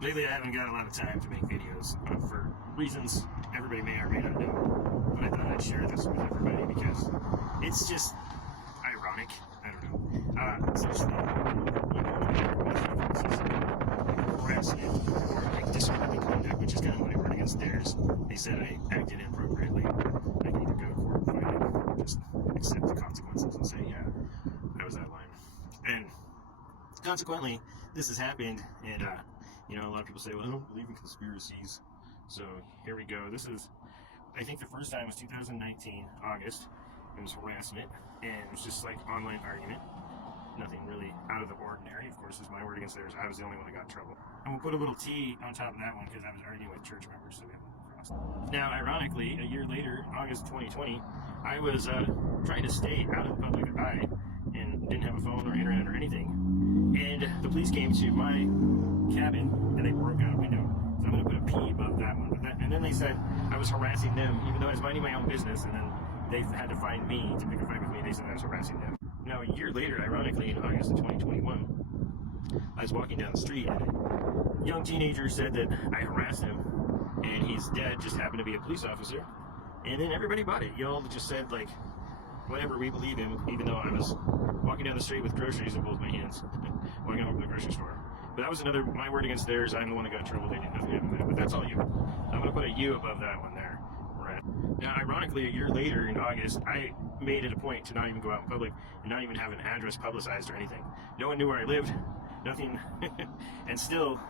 Lately, I haven't got a lot of time to make videos for reasons everybody may or may not know. But I thought I'd share this with everybody because it's just ironic. I don't know. Essentially, harassment or like disorderly conduct, which is kind of my word against theirs. They said I acted inappropriately. I can either go to court and fight it or just accept the consequences and say, yeah, I was out of line. And consequently, this has happened, and a lot of people say, well, I don't believe in conspiracies. So here we go. This is, I think the first time was 2019, August. It was harassment, and it was just like online argument. Nothing really out of the ordinary. Of course, it's my word against theirs. I was the only one that got in trouble. And we'll put a little T on top of that one because I was arguing with church members, so we have a cross. Now, ironically, a year later, August 2020, I was trying to stay out of the public eye and didn't have a phone or internet or anything. And the police came to my cabin and they broke out a window. So I'm going to put a P above that one. And then they said I was harassing them, even though I was minding my own business. And then they had to find me to pick a fight with me. They said I was harassing them. Now, a year later, ironically, in August of 2021, I was walking down the street and a young teenager said that I harassed him, and his dad just happened to be a police officer. And then everybody bought it. Y'all just said, like, whatever, we believe him, even though I was walking down the street with groceries in both my hands, walking over to the grocery store. But that was another, my word against theirs. I'm the one that got in trouble. They didn't know nothing with it. But that's all you. I'm going to put a U above that one there. Right. Now, ironically, a year later in August, I made it a point to not even go out in public and not even have an address publicized or anything. No one knew where I lived, nothing. And still,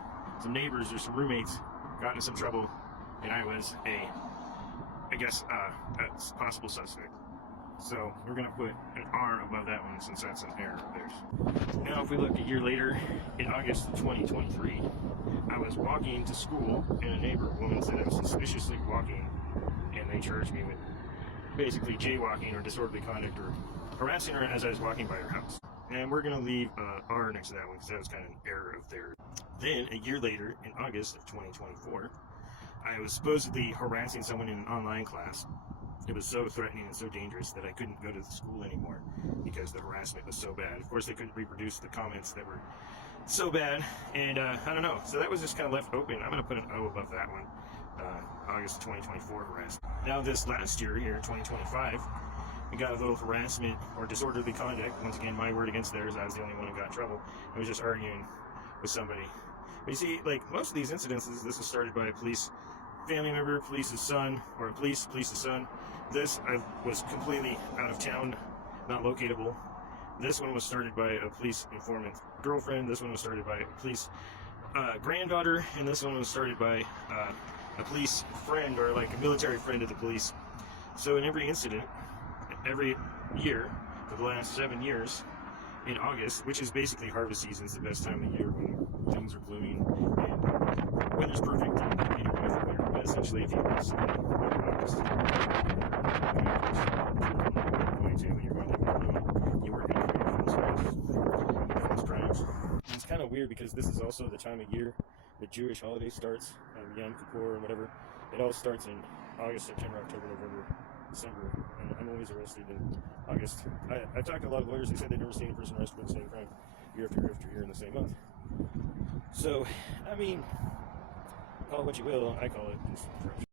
some neighbors or some roommates got into some trouble, and I was a possible suspect. So we're going to put an R above that one since that's an error of theirs. Now if we look a year later, in August 2023, I was walking to school and a neighbor woman said I was suspiciously walking, and they charged me with basically jaywalking or disorderly conduct or harassing her as I was walking by her house. And we're going to leave R next to that one because that was kind of an error of theirs. Then a year later, in August of 2024, I was supposedly harassing someone in an online class. It was so threatening and so dangerous that I couldn't go to the school anymore because the harassment was so bad. Of course, they couldn't reproduce the comments that were so bad, and I don't know. So that was just kind of left open. I'm going to put an O above that one. August 2024 harassment. Now this last year, here, 2025, we got a little harassment or disorderly conduct. Once again, my word against theirs. I was the only one who got in trouble. I was just arguing with somebody. But you see, like most of these incidences, this was started by a police family member, police's son, or police's son. This, I was completely out of town, not locatable. This one was started by a police informant girlfriend. This one was started by a police granddaughter, and this one was started by a police friend or like a military friend of the police. So in every incident, every year for the last 7 years, in August, which is basically harvest season, it's the best time of year when things are blooming and weather's perfect. But essentially, if you want something in August, when you're going to you work in false crimes. And it's kind of weird because this is also the time of year the Jewish holiday starts, Yom Kippur or whatever. It all starts in August, September, October, November, December, and I'm always arrested in August. I've talked to a lot of lawyers. They said they've never seen a person arrested for the same crime year after year after year in the same month. So, I mean, call it what you will. I call it just fresh.